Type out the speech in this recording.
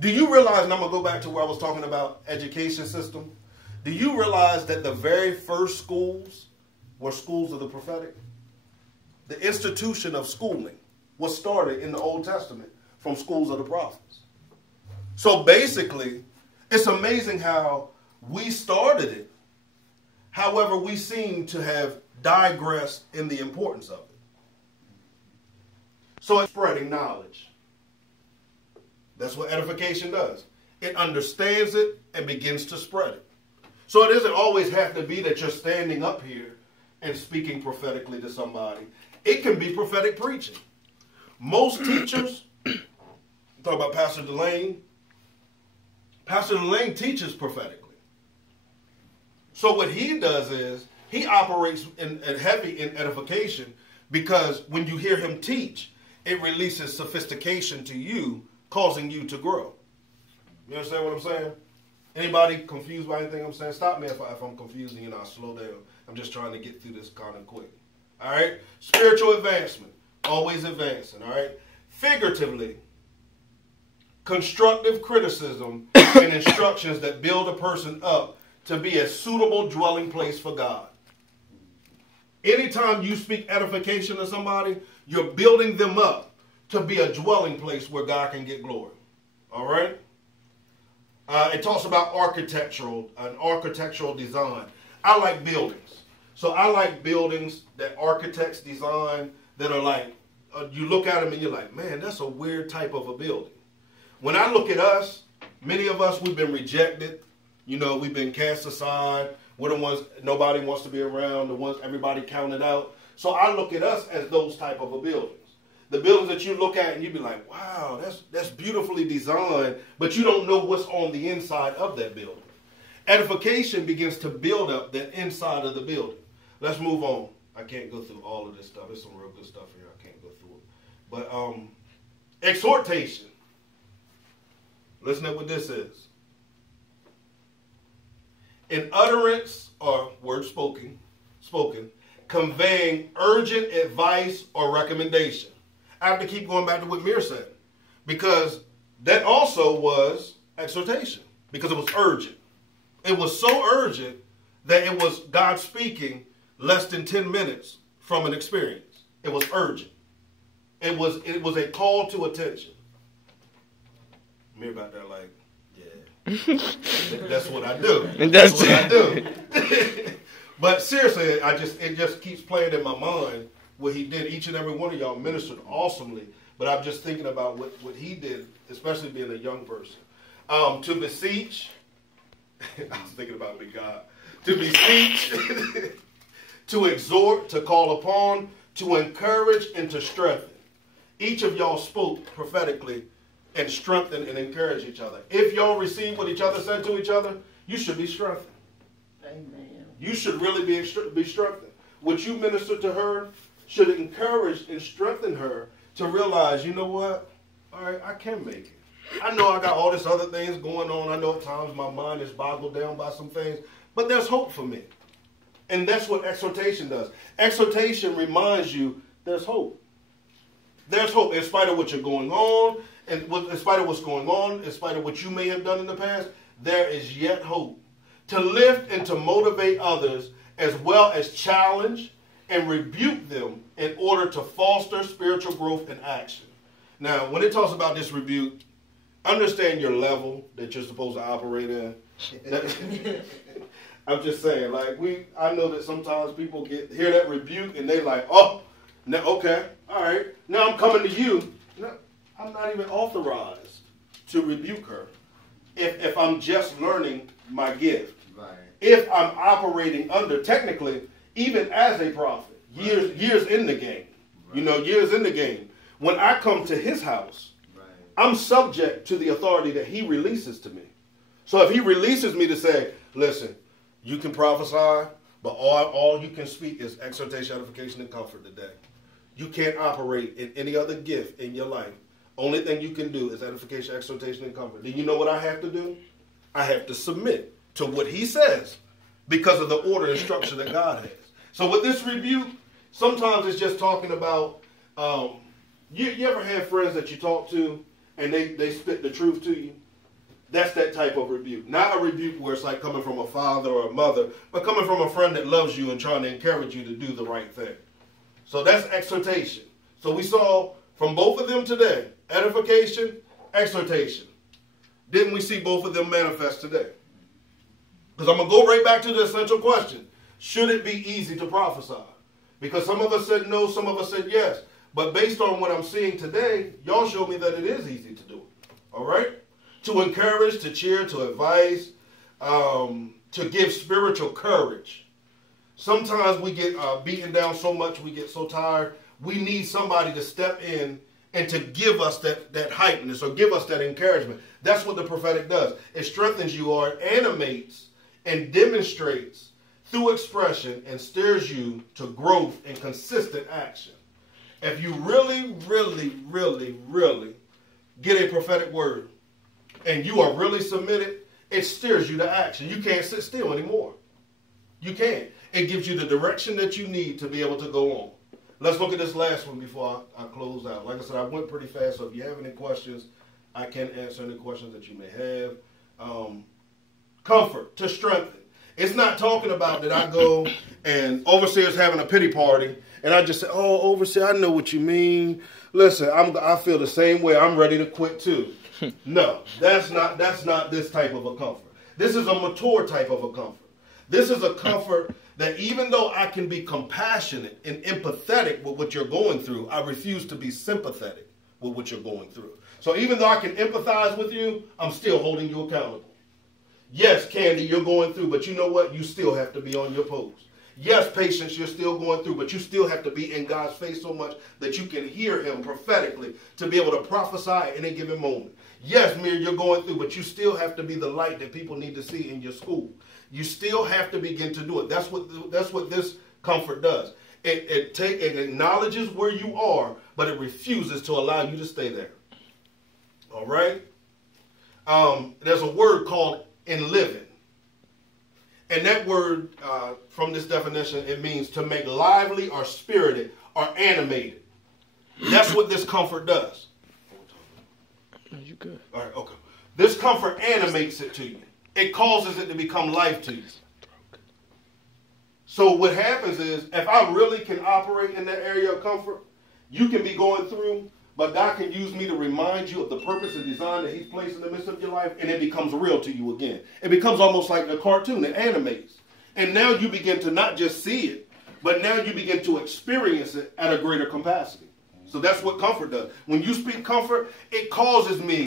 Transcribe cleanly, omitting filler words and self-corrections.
Do you realize, and I'm going to go back to where I was talking about education system. Do you realize that the very first schools were schools of the prophetic? The institution of schooling was started in the Old Testament from schools of the prophets. So basically, it's amazing how we started it. However, we seem to have digressed in the importance of it. So it's spreading knowledge. That's what edification does. It understands it and begins to spread it. So it doesn't always have to be that you're standing up here and speaking prophetically to somebody. It can be prophetic preaching. Most teachers, talk about Pastor Delane. Pastor Delane teaches prophetically. So what he does is he operates heavy in edification, because when you hear him teach, it releases sophistication to you, causing you to grow. You understand what I'm saying? Anybody confused by anything I'm saying? Stop me if I'm confusing you, and I'll slow down. I'm just trying to get through this kind of quick. All right? Spiritual advancement. Always advancing. All right? Figuratively, constructive criticism and instructions that build a person up to be a suitable dwelling place for God. Anytime you speak edification to somebody, you're building them up to be a dwelling place where God can get glory. All right? It talks about architectural design. I like buildings. So I like buildings that architects design that are like, you look at them and you're like, man, that's a weird type of a building. When I look at us, many of us, we've been rejected. You know, we've been cast aside. We're the ones nobody wants to be around, the ones everybody counted out. So I look at us as those type of a buildings. The buildings that you look at and you be like, wow, that's beautifully designed, but you don't know what's on the inside of that building. Edification begins to build up the inside of the building. Let's move on. I can't go through all of this stuff. There's some real good stuff here. I can't go through it. But exhortation. Listen to what this is. An utterance or word spoken, conveying urgent advice or recommendation. I have to keep going back to what Mir said, because that also was exhortation, because it was urgent. It was so urgent that it was God speaking less than 10 minutes from an experience. It was urgent. It was a call to attention. Mir about that like, yeah, that's what I do. That's what I do. But seriously, it just keeps playing in my mind what he did. Each and every one of y'all ministered awesomely, but I'm just thinking about what he did, especially being a young person. To beseech, I was thinking about big God. To beseech, to exhort, to call upon, to encourage, and to strengthen. Each of y'all spoke prophetically and strengthened and encouraged each other. If y'all received what each other said to each other, you should be strengthened. Amen. You should really be strengthened. What you ministered to her should encourage and strengthen her to realize, you know what? All right, I can make it. I know I got all this other things going on. I know at times my mind is boggled down by some things, but there's hope for me. And that's what exhortation does. Exhortation reminds you there's hope. There's hope in spite of what you're going on, and in spite of what's going on, in spite of what you may have done in the past, there is yet hope. To lift and to motivate others, as well as challenge and rebuke them in order to foster spiritual growth and action. Now, when it talks about this rebuke, understand your level that you're supposed to operate in. I'm just saying, like, I know that sometimes people hear that rebuke and they like, oh, now, okay, all right, now I'm coming to you. No, I'm not even authorized to rebuke her if I'm just learning my gift. Right. If I'm operating under, technically, even as a prophet, years in the game, right. Years in the game. When I come to his house, right. I'm subject to the authority that he releases to me. So if he releases me to say, listen, you can prophesy, but all you can speak is exhortation, edification, and comfort today. You can't operate in any other gift in your life. Only thing you can do is edification, exhortation, and comfort. Do you know what I have to do? I have to submit to what he says because of the order and structure that God has. So with this rebuke, sometimes it's just talking about, you ever have friends that you talk to and they spit the truth to you? That's that type of rebuke. Not a rebuke where it's like coming from a father or a mother, but coming from a friend that loves you and trying to encourage you to do the right thing. So that's exhortation. So we saw from both of them today, edification, exhortation. Didn't we see both of them manifest today? Because I'm going to go right back to the essential question. Should it be easy to prophesy? Because some of us said no, some of us said yes. But based on what I'm seeing today, y'all showed me that it is easy to do it. All right? To encourage, to cheer, to advise, to give spiritual courage. Sometimes we get beaten down so much, we get so tired. We need somebody to step in and to give us that hypeness or give us that encouragement. That's what the prophetic does. It strengthens you, or it animates and demonstrates through expression and steers you to growth and consistent action. If you really, really, really, really get a prophetic word and you are really submitted, it steers you to action. You can't sit still anymore. You can't. It gives you the direction that you need to be able to go on. Let's look at this last one before I close out. Like I said, I went pretty fast, so if you have any questions, I can answer any questions that you may have. Comfort, to strengthen. It's not talking about that I go and overseer's having a pity party and I just say, oh, overseer, I know what you mean. Listen, I feel the same way. I'm ready to quit too. No, that's not this type of a comfort. This is a mature type of a comfort. This is a comfort that even though I can be compassionate and empathetic with what you're going through, I refuse to be sympathetic with what you're going through. So even though I can empathize with you, I'm still holding you accountable. Yes, Candy, you're going through, but you know what? You still have to be on your post. Yes, Patience, you're still going through, but you still have to be in God's face so much that you can hear him prophetically to be able to prophesy at any given moment. Yes, Mir, you're going through, but you still have to be the light that people need to see in your school. You still have to begin to do it. That's what this comfort does. It acknowledges where you are, but it refuses to allow you to stay there. All right? There's a word called enliven. And that word, from this definition, it means to make lively or spirited or animated. That's what this comfort does. No, you good. All right, okay. This comfort animates it to you. It causes it to become life to you. So what happens is, if I really can operate in that area of comfort, you can be going through, but God can use me to remind you of the purpose and design that he's placed in the midst of your life, and it becomes real to you again. It becomes almost like a cartoon. It animates. And now you begin to not just see it, but now you begin to experience it at a greater capacity. So that's what comfort does. When you speak comfort, it causes me